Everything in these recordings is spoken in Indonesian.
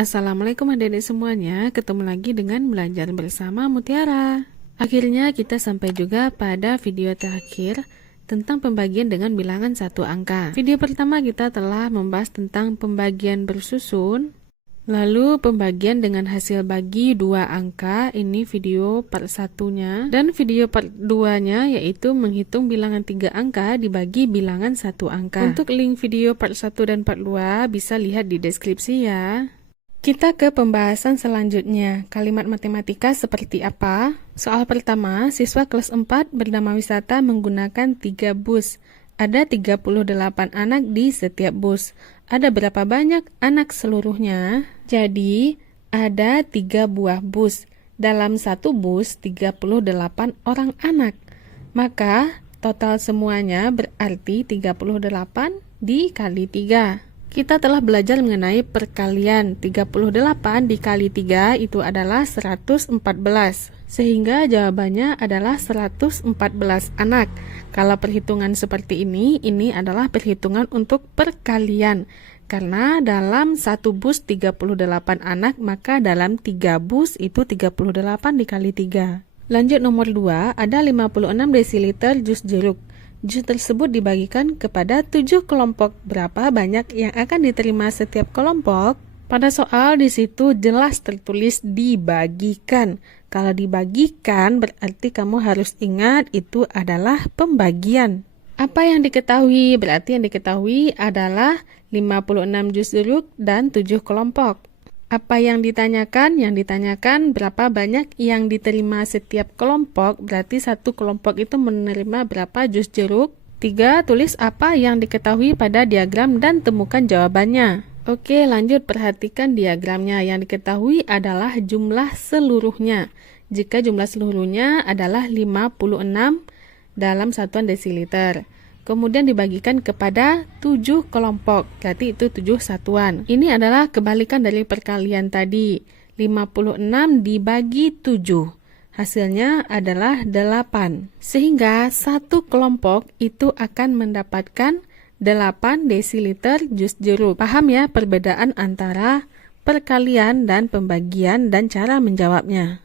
Assalamualaikum adik-adik semuanya, ketemu lagi dengan belajar bersama Mutiara. Akhirnya kita sampai juga pada video terakhir tentang pembagian dengan bilangan satu angka. Video pertama kita telah membahas tentang pembagian bersusun, lalu pembagian dengan hasil bagi dua angka, ini video part satunya, dan video part 2-nya yaitu menghitung bilangan 3 angka dibagi bilangan satu angka. Untuk link video part 1 dan part 2 bisa lihat di deskripsi ya. Kita ke pembahasan selanjutnya. Kalimat matematika seperti apa? Soal pertama, siswa kelas 4 bernama Wisata menggunakan 3 bus. Ada 38 anak di setiap bus. Ada berapa banyak anak seluruhnya? Jadi, ada 3 buah bus. Dalam satu bus, 38 orang anak. Maka, total semuanya berarti 38 dikali 3. Kita telah belajar mengenai perkalian. 38 dikali 3 itu adalah 114. Sehingga jawabannya adalah 114 anak. Kalau perhitungan seperti ini adalah perhitungan untuk perkalian. Karena dalam satu bus 38 anak, maka dalam 3 bus itu 38 dikali 3. Lanjut nomor 2, ada 56 desiliter jus jeruk. Jus tersebut dibagikan kepada 7 kelompok. Berapa banyak yang akan diterima setiap kelompok? Pada soal di situ jelas tertulis dibagikan. Kalau dibagikan berarti kamu harus ingat itu adalah pembagian. Apa yang diketahui? Berarti yang diketahui adalah 56 jus jeruk dan 7 kelompok. Apa yang ditanyakan? Yang ditanyakan berapa banyak yang diterima setiap kelompok, berarti satu kelompok itu menerima berapa jus jeruk. 3. Tulis apa yang diketahui pada diagram dan temukan jawabannya. Oke, lanjut perhatikan diagramnya. Yang diketahui adalah jumlah seluruhnya. Jika jumlah seluruhnya adalah 56 dalam satuan desiliter. Kemudian dibagikan kepada 7 kelompok, berarti itu 7 satuan. Ini adalah kebalikan dari perkalian tadi. 56 dibagi 7. Hasilnya adalah 8. Sehingga satu kelompok itu akan mendapatkan 8 desiliter jus jeruk. Paham ya perbedaan antara perkalian dan pembagian dan cara menjawabnya.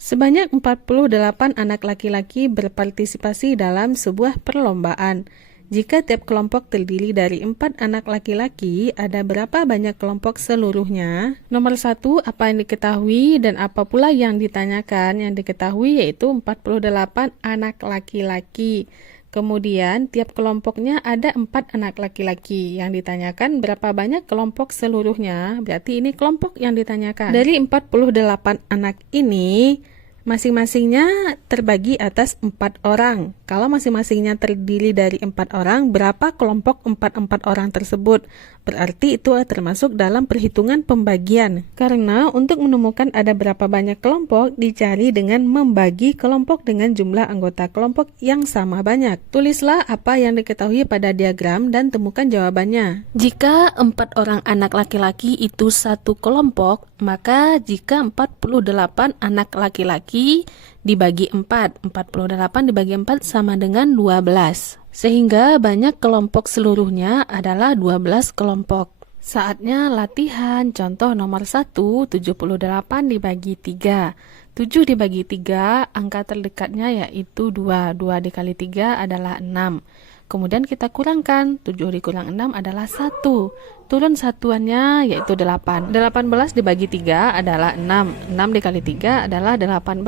Sebanyak 48 anak laki-laki berpartisipasi dalam sebuah perlombaan. Jika tiap kelompok terdiri dari 4 anak laki-laki, ada berapa banyak kelompok seluruhnya? Nomor 1, apa yang diketahui dan apa pula yang ditanyakan? Yang diketahui yaitu 48 anak laki-laki. Kemudian, tiap kelompoknya ada 4 anak laki-laki. Yang ditanyakan berapa banyak kelompok seluruhnya? Berarti ini kelompok yang ditanyakan. Dari 48 anak ini, masing-masingnya terbagi atas 4 orang. Kalau masing-masingnya terdiri dari 4 orang, berapa kelompok 4 orang tersebut? Berarti itu termasuk dalam perhitungan pembagian. Karena untuk menemukan ada berapa banyak kelompok, dicari dengan membagi kelompok dengan jumlah anggota kelompok yang sama banyak. Tulislah apa yang diketahui pada diagram dan temukan jawabannya. Jika 4 orang anak laki-laki itu satu kelompok, maka jika 48 anak laki-laki dibagi 4, 48 dibagi 4 sama dengan 12. Sehingga banyak kelompok seluruhnya adalah 12 kelompok. Saatnya latihan. Contoh nomor 1, 78 dibagi 3. 7 dibagi 3, angka terdekatnya yaitu 2. 2 dikali 3 adalah 6. Kemudian kita kurangkan, 7 dikurang 6 adalah 1. Turun satuannya yaitu 8. 18 dibagi 3 adalah 6. 6 dikali 3 adalah 18.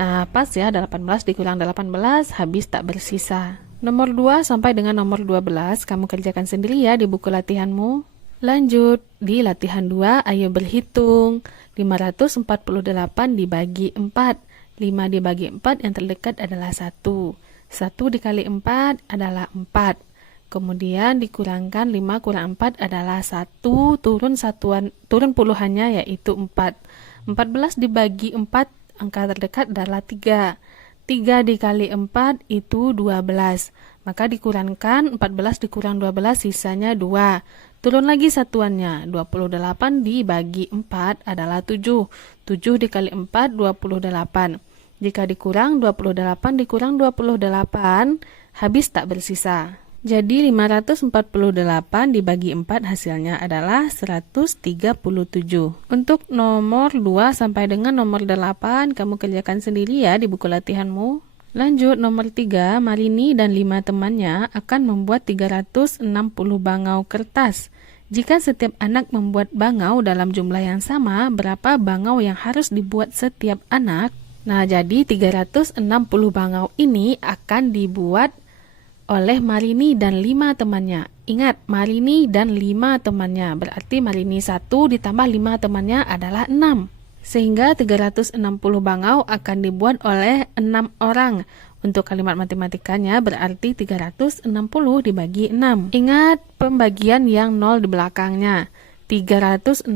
Nah, pas ya, 18 dikurang 18 habis tak bersisa. Nomor 2 sampai dengan nomor 12 kamu kerjakan sendiri ya di buku latihanmu. Lanjut, di latihan 2 ayo berhitung. 548 dibagi 4. 5 dibagi 4 yang terdekat adalah 1. 1 dikali 4 adalah 4. Kemudian dikurangkan 5 kurang 4 adalah 1. Turun puluhannya yaitu 4. 14 dibagi 4, angka terdekat adalah 3. 3 dikali 4 itu 12. Maka dikurangkan 14 dikurang 12 sisanya 2. Turun lagi satuannya. 28 dibagi 4 adalah 7. 7 dikali 4 28. Jika dikurang 28 dikurang 28 habis tak bersisa. Jadi 548 dibagi 4 hasilnya adalah 137. Untuk nomor 2 sampai dengan nomor 8 kamu kerjakan sendiri ya di buku latihanmu. Lanjut nomor 3, Marini dan 5 temannya akan membuat 360 bangau kertas. Jika setiap anak membuat bangau dalam jumlah yang sama, berapa bangau yang harus dibuat setiap anak? Nah, jadi 360 bangau ini akan dibuat oleh Marini dan 5 temannya. Ingat, Marini dan 5 temannya. Berarti Marini 1 ditambah 5 temannya adalah 6. Sehingga 360 bangau akan dibuat oleh 6 orang. Untuk kalimat matematikanya berarti 360 dibagi 6. Ingat pembagian yang 0 di belakangnya. 360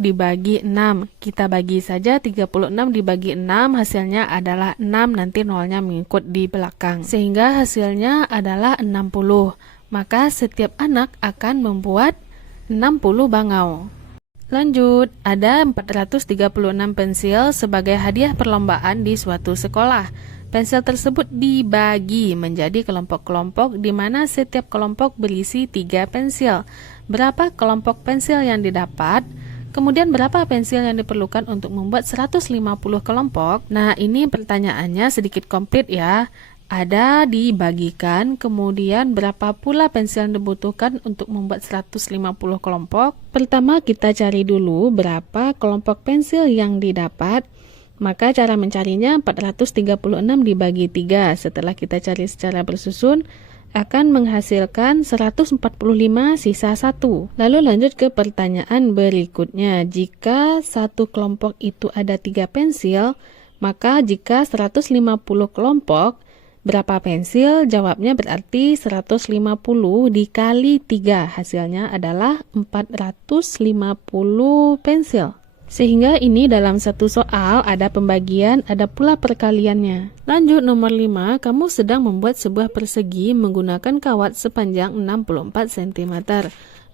dibagi 6. Kita bagi saja 36 dibagi 6, hasilnya adalah 6, nanti nolnya mengikut di belakang. Sehingga hasilnya adalah 60. Maka setiap anak akan membuat 60 bangau. Lanjut, ada 436 pensil sebagai hadiah perlombaan di suatu sekolah. Pensil tersebut dibagi menjadi kelompok-kelompok di mana setiap kelompok berisi 3 pensil. Berapa kelompok pensil yang didapat? Kemudian berapa pensil yang diperlukan untuk membuat 150 kelompok? Nah, ini pertanyaannya sedikit komplit ya. Ada dibagikan, kemudian berapa pula pensil yang dibutuhkan untuk membuat 150 kelompok? Pertama kita cari dulu berapa kelompok pensil yang didapat. Maka cara mencarinya 436 dibagi 3. Setelah kita cari secara bersusun, akan menghasilkan 145 sisa 1. Lalu lanjut ke pertanyaan berikutnya. Jika satu kelompok itu ada 3 pensil, maka jika 150 kelompok, berapa pensil? Jawabnya berarti 150 dikali 3. Hasilnya adalah 450 pensil. Sehingga ini dalam satu soal ada pembagian, ada pula perkaliannya. Lanjut nomor 5, kamu sedang membuat sebuah persegi menggunakan kawat sepanjang 64 cm.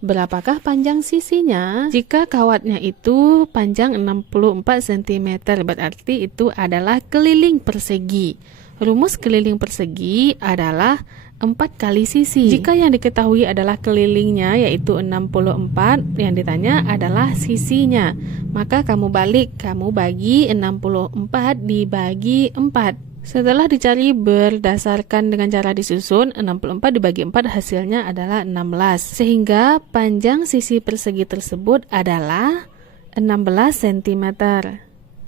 Berapakah panjang sisinya? Jika kawatnya itu panjang 64 cm, berarti itu adalah keliling persegi. Rumus keliling persegi adalah 4 kali sisi. Jika yang diketahui adalah kelilingnya yaitu 64, yang ditanya adalah sisinya. Maka kamu balik, kamu bagi 64 dibagi 4. Setelah dicari berdasarkan dengan cara disusun, 64 dibagi 4 hasilnya adalah 16. Sehingga panjang sisi persegi tersebut adalah 16 cm.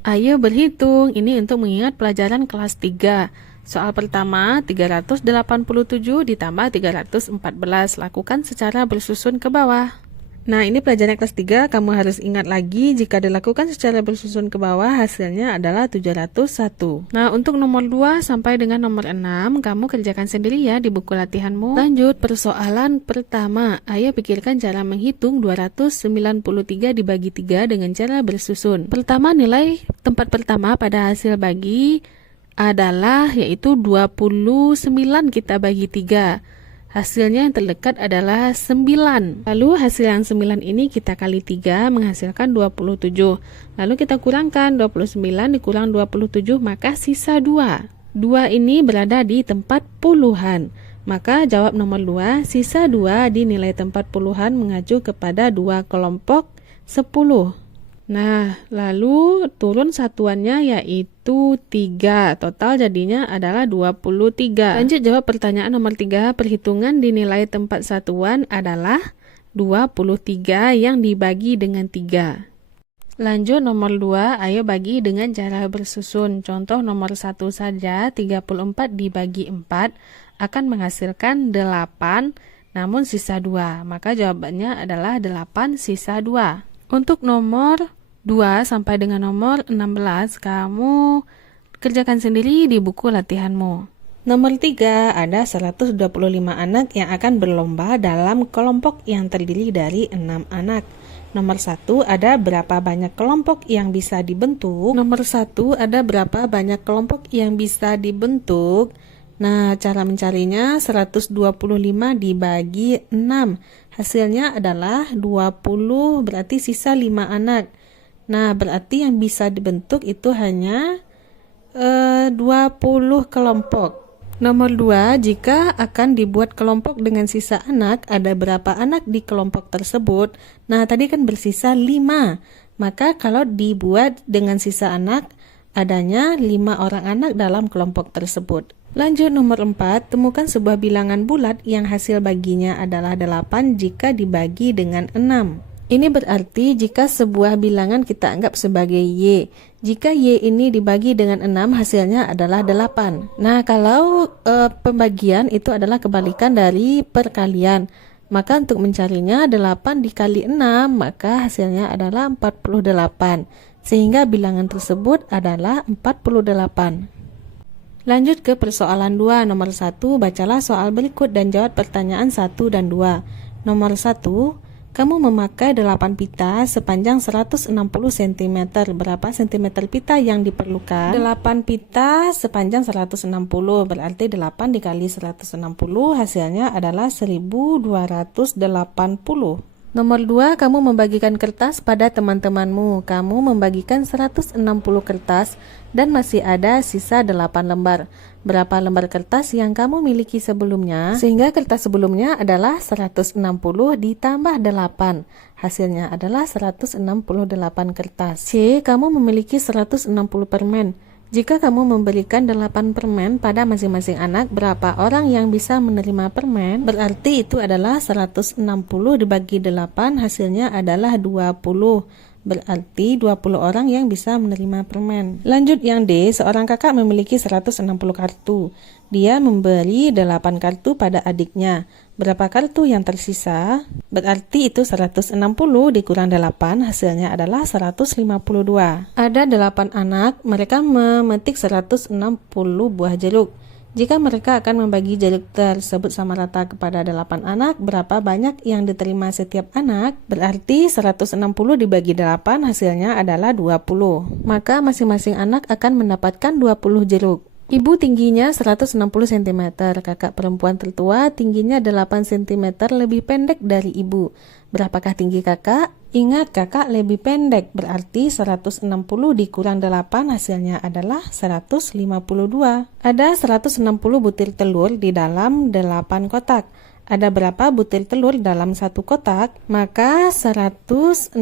Ayo berhitung, ini untuk mengingat pelajaran kelas 3. Soal pertama, 387 ditambah 314. Lakukan secara bersusun ke bawah. Nah, ini pelajaran kelas 3, kamu harus ingat lagi jika dilakukan secara bersusun ke bawah, hasilnya adalah 701. Nah, untuk nomor 2 sampai dengan nomor 6, kamu kerjakan sendiri ya di buku latihanmu. Lanjut, persoalan pertama. Ayo pikirkan cara menghitung 293 dibagi 3 dengan cara bersusun. Pertama, nilai tempat pertama pada hasil bagi adalah yaitu 29 kita bagi 3. Hasilnya yang terdekat adalah 9. Lalu hasil yang 9 ini kita kali 3 menghasilkan 27. Lalu kita kurangkan 29 dikurang 27 maka sisa 2. 2 ini berada di tempat puluhan. Maka jawab nomor 2, sisa 2 di nilai tempat puluhan mengacu kepada 2 kelompok 10. Nah, lalu turun satuannya yaitu 3. Total jadinya adalah 23. Lanjut jawab pertanyaan nomor 3. Perhitungan dinilai tempat satuan adalah 23 yang dibagi dengan 3. Lanjut nomor 2. Ayo bagi dengan cara bersusun. Contoh nomor 1 saja, 34 dibagi 4 akan menghasilkan 8, namun sisa 2. Maka jawabannya adalah 8 sisa 2. Untuk nomor 2 sampai dengan nomor 16, kamu kerjakan sendiri di buku latihanmu. Nomor 3, ada 125 anak yang akan berlomba dalam kelompok yang terdiri dari 6 anak. Nomor 1, ada berapa banyak kelompok yang bisa dibentuk? Nomor 1, ada berapa banyak kelompok yang bisa dibentuk? Nah, cara mencarinya 125 dibagi 6. Hasilnya adalah 20, berarti sisa 5 anak. Nah, berarti yang bisa dibentuk itu hanya 20 kelompok. Nomor 2, jika akan dibuat kelompok dengan sisa anak, ada berapa anak di kelompok tersebut? Nah, tadi kan bersisa 5. Maka kalau dibuat dengan sisa anak, adanya 5 orang anak dalam kelompok tersebut. Lanjut nomor 4, temukan sebuah bilangan bulat yang hasil baginya adalah 8 jika dibagi dengan 6. Ini berarti jika sebuah bilangan kita anggap sebagai Y. Jika Y ini dibagi dengan 6, hasilnya adalah 8. Nah, kalau pembagian itu adalah kebalikan dari perkalian. Maka untuk mencarinya 8 dikali 6, maka hasilnya adalah 48. Sehingga bilangan tersebut adalah 48. Lanjut ke persoalan 2. Nomor 1, bacalah soal berikut dan jawab pertanyaan 1 dan 2. Nomor 1, kamu memakai 8 pita sepanjang 160 cm. Berapa cm pita yang diperlukan? 8 pita sepanjang 160, berarti 8 dikali 160 hasilnya adalah 1280. Nomor 2, kamu membagikan kertas pada teman-temanmu. Kamu membagikan 160 kertas dan masih ada sisa 8 lembar. Berapa lembar kertas yang kamu miliki sebelumnya? Sehingga kertas sebelumnya adalah 160 ditambah 8. Hasilnya adalah 168 kertas. C, kamu memiliki 160 permen. Jika kamu memberikan 8 permen pada masing-masing anak, berapa orang yang bisa menerima permen? Berarti itu adalah 160 dibagi 8, hasilnya adalah 20. Berarti 20 orang yang bisa menerima permen. Lanjut yang D, seorang kakak memiliki 160 kartu. Dia memberi 8 kartu pada adiknya. Berapa kartu yang tersisa? Berarti itu 160 dikurang 8, hasilnya adalah 152. Ada 8 anak, mereka memetik 160 buah jeruk. Jika mereka akan membagi jeruk tersebut sama rata kepada 8 anak, berapa banyak yang diterima setiap anak? Berarti 160 dibagi 8 hasilnya adalah 20. Maka masing-masing anak akan mendapatkan 20 jeruk. Ibu tingginya 160 cm, kakak perempuan tertua tingginya 8 cm lebih pendek dari ibu. Berapakah tinggi kakak? Ingat, kakak lebih pendek, berarti 160 dikurang 8 hasilnya adalah 152. Ada 160 butir telur di dalam 8 kotak. Ada berapa butir telur dalam satu kotak? Maka 160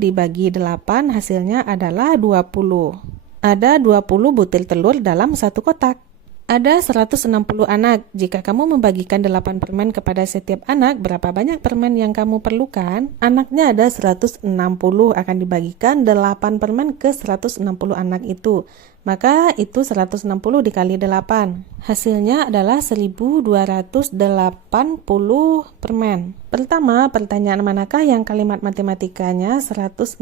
dibagi 8 hasilnya adalah 20. Ada 20 butir telur dalam satu kotak. Ada 160 anak. Jika kamu membagikan 8 permen kepada setiap anak, berapa banyak permen yang kamu perlukan? Anaknya ada 160, akan dibagikan 8 permen ke 160 anak itu. Maka itu 160 dikali 8. Hasilnya adalah 1280 permen. Pertama, pertanyaan manakah yang kalimat matematikanya 160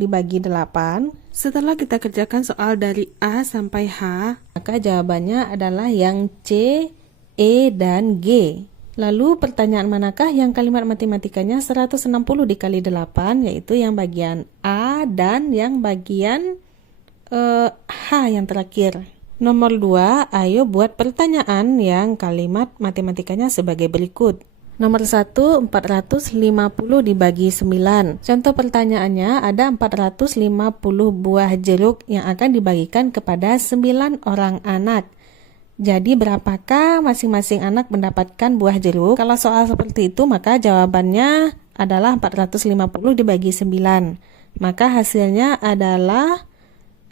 dibagi 8? Setelah kita kerjakan soal dari A sampai H, maka jawabannya adalah yang C, E, dan G. Lalu pertanyaan manakah yang kalimat matematikanya 160 dikali 8, yaitu yang bagian A dan yang bagian H yang terakhir. Nomor 2, ayo buat pertanyaan yang kalimat matematikanya sebagai berikut. Nomor 1, 450 dibagi 9. Contoh pertanyaannya, ada 450 buah jeruk yang akan dibagikan kepada 9 orang anak. Jadi berapakah masing-masing anak mendapatkan buah jeruk? Kalau soal seperti itu, maka jawabannya adalah 450 dibagi 9. Maka hasilnya adalah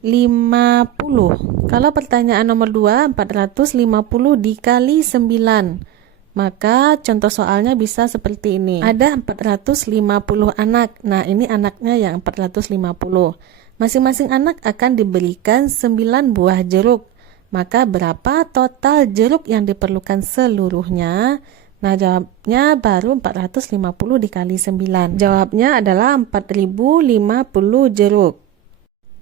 50. Kalau pertanyaan nomor 2, 450 dikali 9. Maka contoh soalnya bisa seperti ini. Ada 450 anak. Nah, ini anaknya yang 450. Masing-masing anak akan diberikan 9 buah jeruk. Maka berapa total jeruk yang diperlukan seluruhnya? Nah, jawabnya baru 450 dikali 9. Jawabnya adalah 4050 jeruk.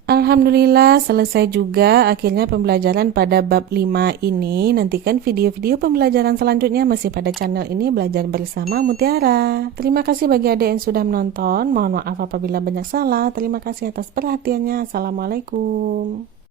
Alhamdulillah selesai juga akhirnya pembelajaran pada bab 5 ini. Nantikan video-video pembelajaran selanjutnya masih pada channel ini, Belajar Bersama Mutiara. Terima kasih bagi adik yang sudah menonton. Mohon maaf apabila banyak salah. Terima kasih atas perhatiannya. Assalamualaikum.